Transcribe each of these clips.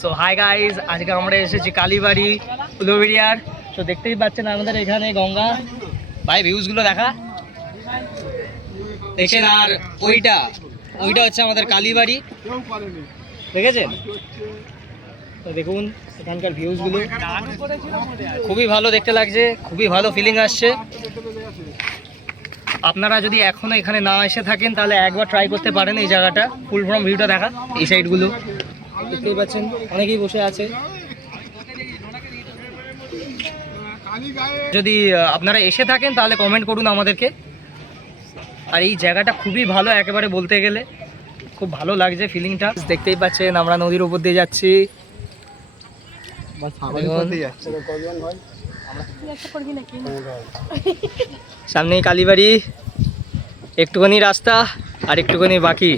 So hi guys, আজকে আমরা এসেছি কালীবাড়ি উলুবেড়িয়ার। তো দেখতেই পাচ্ছেন আমাদের এখানে গঙ্গা। ভাই ভিউজগুলো দেখা দেখছেন। আর ওইটা হচ্ছে আমাদের কালীবাড়ি, দেখেছেন? তো দেখুন এখানকার ভিউজগুলো খুবই ভালো দেখতে লাগছে, খুবই ভালো ফিলিং আসছে। আপনারা যদি এখনো এখানে না এসে থাকেন তাহলে একবার ট্রাই করতে পারেন এই জায়গাটা। ফুল ফ্রম ভিউটা দেখা, এই সাইডগুলো দেখতেই পাচ্ছেন, অনেকেই বসে আছে। যদি আপনারা এসে থাকেন তাহলে কমেন্ট করুন আমাদেরকে। আর এই জায়গাটা খুবই ভালো, একেবারে বলতে গেলে খুব ভালো লাগছে ফিলিংটা। দেখতেই পাচ্ছেন আমরা নদীর উপর দিয়ে যাচ্ছি। সামনেই কালীবাড়ি, একটুখানি রাস্তা আর একটুখানি বাকি,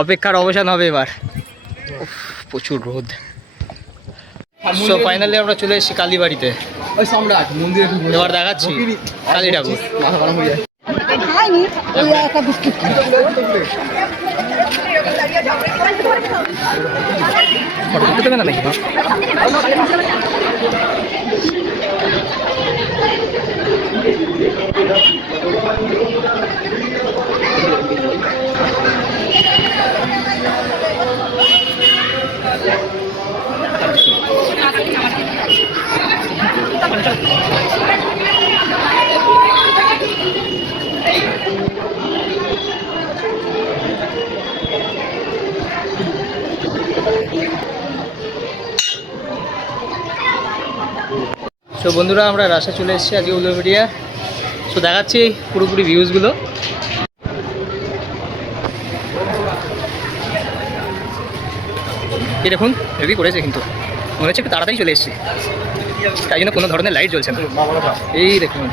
অপেক্ষার অবসান হবে এবার। প্রচুর রোদ। সো ফাইনালি আমরা চলে এসেছি কালীবাড়িতে। এবার দেখাচ্ছি কালী ঠাকুর। ফটো তুলতে দেবে না নাকি? তো বন্ধুরা আমরা রাস্তা চলে এসেছি আজকে উলুবেড়িয়া। তো দেখাচ্ছি পুরোপুরি ভিউজগুলো। এই দেখুন হেভি করেছে, কিন্তু মনে হচ্ছে একটু তাড়াতাড়ি চলে এসেছি, তাই জন্য কোনো ধরনের লাইট জ্বলছে না। এই দেখুন,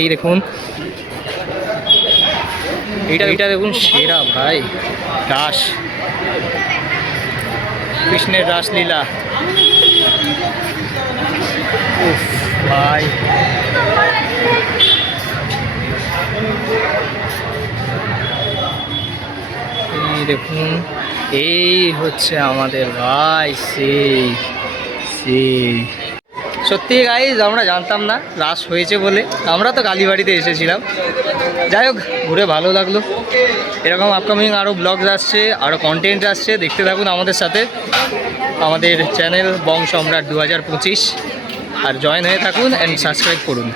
এই দেখুন, এইটা দেখুন সেরা ভাই, রাস, কৃষ্ণের রাসলীলা। উফ ভাই, এই দেখুন, এই হচ্ছে আমাদের ভাই সেই সত্যি গাইজ আমরা জানতাম না রাস হয়েছে বলে, আমরা তো কালীবাড়িতে এসেছিলাম। যাই হোক, ঘুরে ভালো লাগলো। এরকম আপকামিং আরও ব্লগস আসছে, আরও কন্টেন্ট আসছে, দেখতে থাকুন আমাদের সাথে, আমাদের চ্যানেল বং সম্রাট 2025। আর জয়েন হয়ে থাকুন অ্যান্ড সাবস্ক্রাইব করুন।